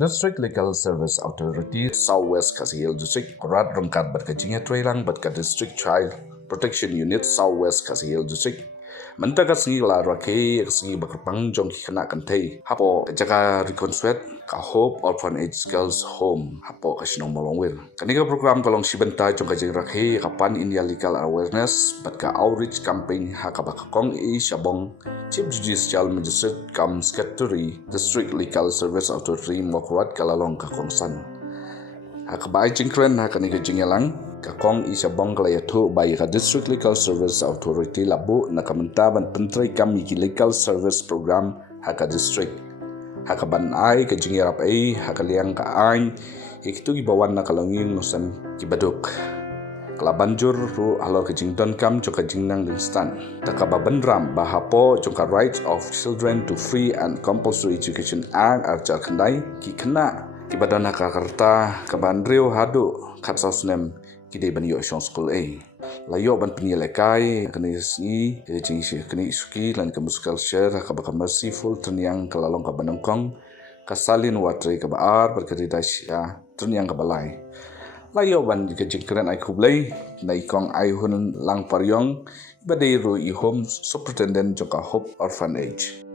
District Legal Service Authority Southwest Kasihil District Rat Rangkat bat kajinga Trailang bat ka District Child Protection Unit Southwest Kasihil District Menta ka sngi la rakhe ka sngi bakrpang jong khynnah kynthei hapo jaga reconstruct ka Hope Orphanage Girls Home hapo ka sinong molongwir kaniga program kalong sibenta jong ka jing rakhe ka pan India legal awareness bat ka outreach campaign ha ka bakakong Shabong Chief Judicial Magistrate kam Secretary District Legal Service Authority Mawphor kalalong ka kongsan ha ka bai jingkren ha kaniga jingelang kakong Shabong kalayatu bai ka District Legal Service Authority labu nakamentaban pentrai kami ki Legal Service Program haka District haka ban ai ka jingerap ai haka liang ka ai ikitu gibawan na kalongin nusan kibaduk kalabanjur ru halor ka jingdon kam joka jingnang dinstan takababenram bahapo joka Rights of Children to Free and Compulsory Education Act arjar khynnah ki khynnah kibadan haka karta kabandrio hadu katsasnem kide ban yo shong school layo ban penilekai kani sngi kini jingsi kini isuki lan kemuskal share ka baka merciful terniang kalalong ka banongkong kasalin watri ka baar berkerita sia terniang ka balai layo ban ke jingkran ai khublai nai kong ai hun lang paryong badai ru i home superintendent joka Hope Orphanage